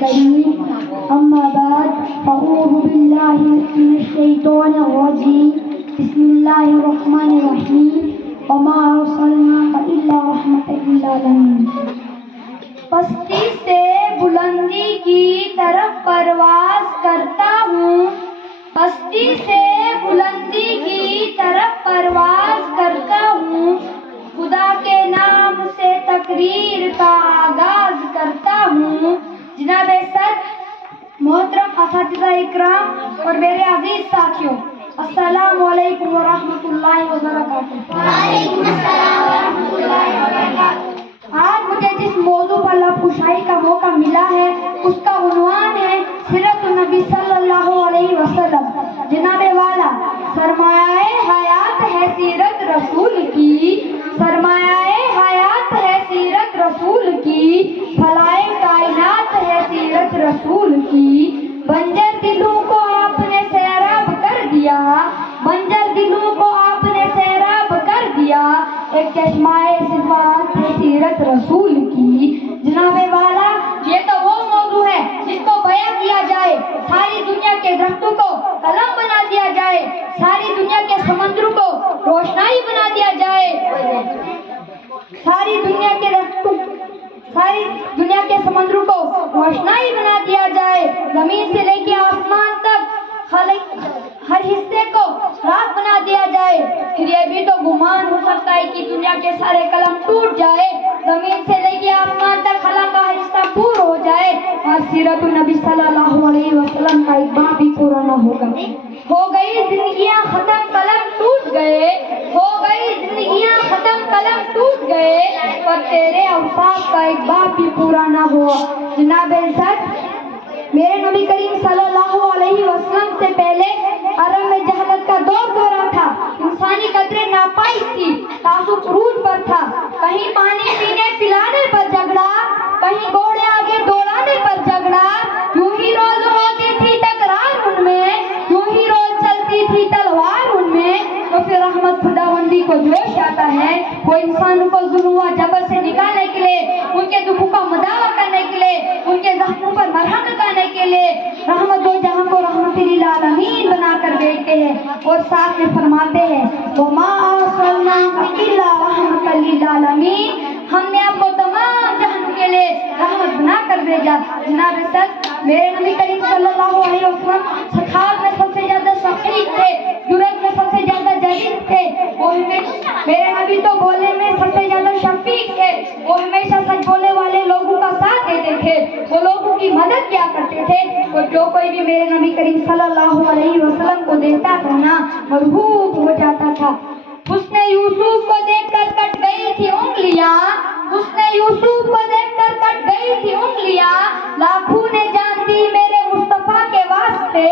الكريم أما بعد أعوذ بالله من الشيطان الرجيم بسم الله الرحمن الرحيم وما أرسلناك إلا رحمة للعالمين. پستی سے بلندی کی طرف پرواز کرتا ہوں، پستی سے بلندی کی طرف پرواز کرتا ہوں، خدا کے نام سے تقریر کا آغاز کرتا ہوں. جناب صدر، محترم اساتذہ اکرام اور میرے عزیز ساتھیوں، السلام علیکم ورحمۃ اللہ وبرکاتہ. وعلیکم السلام ورحمۃ اللہ وبرکاتہ. آج مجھے جس موضوع پر لب کشائی کا موقع ملا ہے اس کا عنوان ہے سیرت النبی صلی اللہ علیہ وسلم. جناب والا، سرمایہ حیات ہے سیرت رسول کی، سرمایہ حیات ہے سیرت رسول کی، فلائے کائنات ہے سیرت رسول کی. بنجر دلوں کو آپ نے سیراب کر دیا، بنجر دلوں کو آپ نے سیراب کر دیا، ایک چشمائے صفات ہے سیرت رسول کی. جناب والا، یہ تو وہ موضوع ہے جس کو بیان کیا جائے ساری دنیا کے درختوں کو قلم بنا دیا جائے، ساری دنیا کے سمندروں کو روشنائی بنا دیا جائے، ساری دنیا کے درختوں، ساری دنیا کے سمندروں کو روشنائی بنا دیا جائے، زمین سے لے کے آسمان تک ہر حصے کو رات بنا دیا جائے. پھر یہ بھی تو گمان ہو سکتا ہے کہ دنیا کے سارے قلم ٹوٹ جائے، زمین سے لے کے آسمان تک خلا کا حصہ پور ہو جائے اور سیرت النبی صلی اللہ علیہ وسلم کا ایک باب بھی پورا نہ ہوگا. ہو گئی زندگیاں ختم، قلم ٹوٹ گئے، ہو گئی زندگیاں ختم، قلم ٹوٹ گئے، پر تیرے اوصاف کا ایک باب بھی پورا نہ ہوا. جناب عزت، میرے نبی کریم صلی اللہ علیہ وسلم سے پہلے عرب میں جہالت کا دورہ تھا، انسانی قدریں ناپائید تھی، تعصب عروج پر تھا. کہیں پانی پینے پلانے پر جھگڑا، کہیں گھوڑے آگے دوڑانے پر جھگڑا، یوں ہی روز ہوتی تھی تکرار ان میں، یوں ہی روز چلتی تھی تلوار ان میں. تو پھر رحمت خداوندی کو جوش آتا ہے، وہ انسانوں کو ظلم و جبر سے نکالنے کے لیے، ان کے دکھوں کا مداوع کرنے کے لیے، ان کے زخموں پر مرہم لگانے کے لیے رحمت دو جہاں کو رحمت للعالمین بنا کر بھیجتے ہیں اور ساتھ میں فرماتے ہیں وَمَا أَرْسَلْنَاكَ إِلَّا رَحْمَةً لِلْعَالَمِينَ، ہم نے آپ کو تمام جہانوں کے لیے رحمت بنا کر بھیجا. جناب صدر، میرے نبی کریم صلی اللہ علیہ وسلم سخاوت میں سب سے زیادہ سخیف تھے، جرأت میں سب سے زیادہ جرید تھے. وہ میرے نبی تو بولنے میں سب سے زیادہ شفیق تھے، وہ ہمیشہ سچ بولنے والے لوگوں کا ساتھ دیتے تھے، وہ لوگوں کی مدد کیا کرتے تھے. اور جو کوئی بھی میرے نبی کریم صلی اللہ علیہ وسلم کو دیکھتا تھا نا، مرحوب ہو جاتا تھا. حسن یوسف کو دیکھ کر کٹ گئی تھی انگلیاں، حسن یوسف کو دیکھ کر کٹ گئی تھی انگلیاں، لاکھوں نے جان دی میرے مصطفیٰ کے واسطے.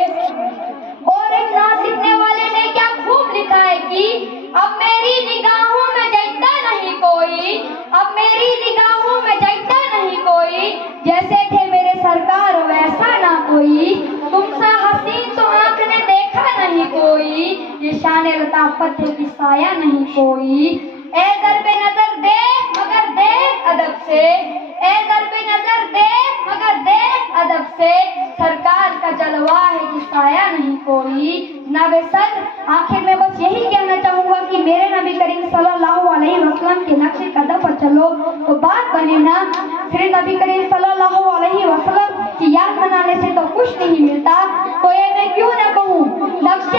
اور ایک نعت لکھنے والے نے کیا خوب لکھا ہے کہ اب میری نگاہوں میں جچتا نہیں کوئی، اب میری نگاہوں میں جچتا نہیں کوئی، جیسے تھے میرے سرکار ویسا نہ کوئی، تم سا حسین تو آنکھ نے دیکھا نہیں کوئی، یہ شان لطافت ہے کہ سایہ نہیں کوئی. اے ضرب نظر دیکھ مگر دیکھ ادب سے، اے ضرب نظر دیکھ مگر دیکھ ادب سے، سرکار کا جلوہ ہے کہ سایہ نہیں کوئی. جناب صدر، آخر میں بس یہی کہنا چاہوں گا کہ میرے نبی کریم صلی اللہ علیہ وسلم کے نقش قدم پر چلو تو بات بنے نا. پھر نبی کریم صلی اللہ علیہ وسلم کی یاد منانے سے تو کچھ نہیں ملتا. تو یہ میں کیوں نہ کہوں، نقش